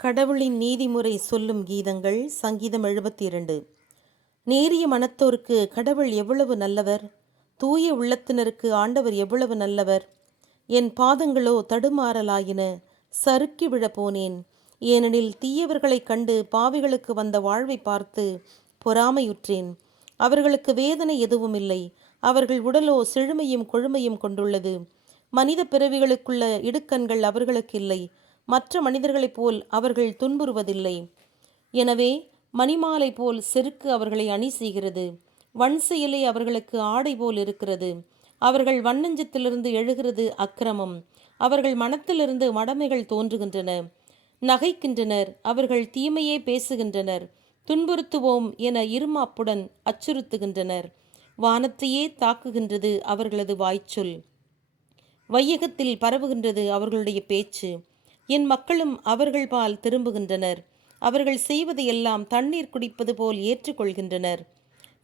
கடவுளின் நீதிமுறை சொல்லும் கீதங்கள். சங்கீதம் 72. நேரிய மனத்தோருக்கு கடவுள் எவ்வளவு நல்லவர்! தூய உள்ளத்தினருக்கு ஆண்டவர் எவ்வளவு நல்லவர்! என் பாதங்களோ தடுமாறலாயின, சறுக்கி விழப்போனேன். ஏனெனில் தீயவர்களைக் கண்டு பாவிகளுக்கு வந்த வாழ்வை பார்த்து பொறாமையுற்றேன். அவர்களுக்கு வேதனை எதுவும் இல்லை. அவர்கள் உடலோ செழுமையும் கொழுமையும் கொண்டுள்ளது. மனித பிறவிகளுக்குள்ள இடுக்கண்கள் அவர்களுக்கு இல்லை. மற்ற மனிதர்களைப் போல் அவர்கள் துன்புறுவதில்லை. எனவே மணிமாலை போல் செருக்கு அவர்களை அணி செய்கிறது. வன் செயலே அவர்களுக்கு ஆடை போல் இருக்கிறது. அவர்கள் வண்ணஞ்சத்திலிருந்து எழுகிறது அக்கிரமம். அவர்கள் மனத்திலிருந்து மடமைகள் தோன்றுகின்றன. நகைக்கின்றனர். அவர்கள் தீமையே பேசுகின்றனர். துன்புறுத்துவோம் என இருமாப்புடன் அச்சுறுத்துகின்றனர். வானத்தையே தாக்குகின்றது அவர்களது வாய்ச்சொல். வையகத்தில் பரவுகின்றது அவர்களுடைய பேச்சு. என் மக்களும் அவர்கள்பால் திரும்புகின்றனர். அவர்கள் செய்வதையெல்லாம் தண்ணீர் குடிப்பது போல் ஏற்றுக்கொள்கின்றனர்.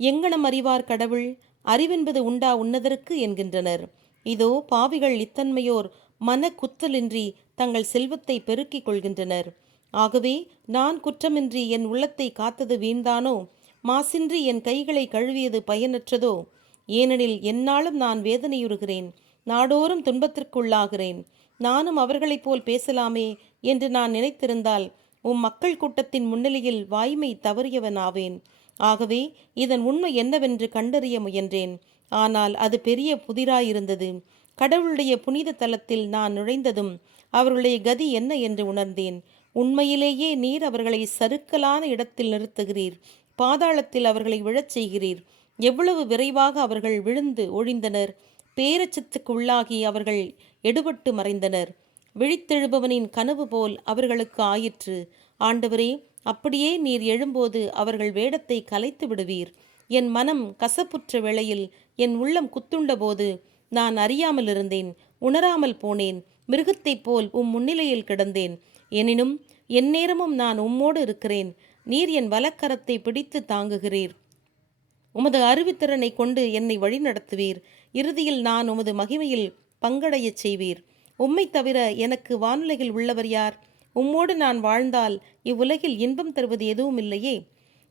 எங்கனம் அறிவார் கடவுள்? அறிவென்பது உண்டா உன்னதருக்கு என்கின்றனர். இதோ பாவிகள் இத்தன்மையோர் மன குத்தலின்றி தங்கள் செல்வத்தை பெருக்கிக் கொள்கின்றனர். ஆகவே நான் குற்றமின்றி என் உள்ளத்தை காத்தது வீண்தானோ? மாசின்றி என் கைகளை கழுவியது பயனற்றதோ? ஏனெனில் எந்நாளும் நான் வேதனையுறுகிறேன், நாடோறும் துன்பத்திற்குள்ளாகிறேன். நானும் அவர்களைப் போல் பேசலாமே என்று நான் நினைத்திருந்தால் மக்கள் கூட்டத்தின் முன்னிலையில் வாய்மை தவறியவனாவேன். ஆகவே இதன் உண்மை என்னவென்று கண்டறிய முயன்றேன். ஆனால் அது பெரிய புதிராயிருந்தது. கடவுளுடைய புனித தலத்தில் நான் நுழைந்ததும் அவர்களுடைய கதி என்ன என்று உணர்ந்தேன். உண்மையிலேயே நீர் அவர்களை சறுக்கலான இடத்தில் நிறுத்துகிறீர். பாதாளத்தில் அவர்களை விழச் செய்கிறீர். எவ்வளவு விரைவாக அவர்கள் விழுந்து ஒழிந்தனர்! பேரச்சத்துக்கு உள்ளாகி அவர்கள் எடுபட்டு மறைந்தனர். விழித்தெழுபவனின் கனவு போல் அவர்களுக்கு ஆயிற்று. ஆண்டவரே, அப்படியே நீர் எழும்போது அவர்கள் வேடத்தை கலைத்து விடுவீர். என் மனம் கசப்புற்ற வேளையில் என் உள்ளம் குத்துண்ட போது நான் அறியாமல் இருந்தேன், உணராமல் போனேன். மிருகத்தைப் போல் முன்னிலையில் கிடந்தேன். எனினும் எந்நேரமும் நான் உம்மோடு இருக்கிறேன். நீர் என் வலக்கரத்தை பிடித்து தாங்குகிறீர். உமது அறிவுத்திறனை கொண்டு என்னை வழிநடத்துவீர். இறுதியில் நான் உமது மகிமையில் பங்கடையச் செய்வீர். உம்மை தவிர எனக்கு வானுலகில் உள்ளவர் யார்? உம்மோடு நான் வாழ்ந்தால் இவ்வுலகில் இன்பம் தருவது எதுவும் இல்லையே.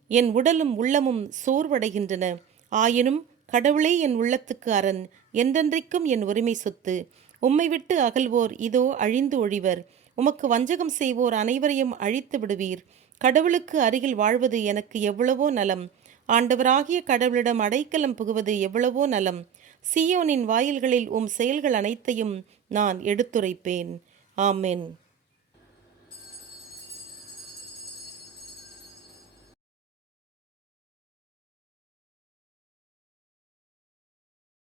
என் உடலும் உள்ளமும் சோர்வடைகின்றன. ஆயினும் கடவுளே என் உள்ளத்துக்கு அரண், என்றென்றைக்கும் என் உரிமை சொத்து. உம்மை விட்டு அகல்வோர் இதோ அழிந்து ஒழிவர். உமக்கு வஞ்சகம் செய்வோர் அனைவரையும் அழித்து விடுவீர். கடவுளுக்கு அருகில் வாழ்வது எனக்கு எவ்வளவோ நலம். ஆண்டவராகிய கடவுளிடம் அடைக்கலம் புகுவது எவ்வளவோ நலம். சீயோனின் வாயில்களில் செயல்கள் அனைத்தையும் நான் எடுத்துரைப்பேன். ஆமென்.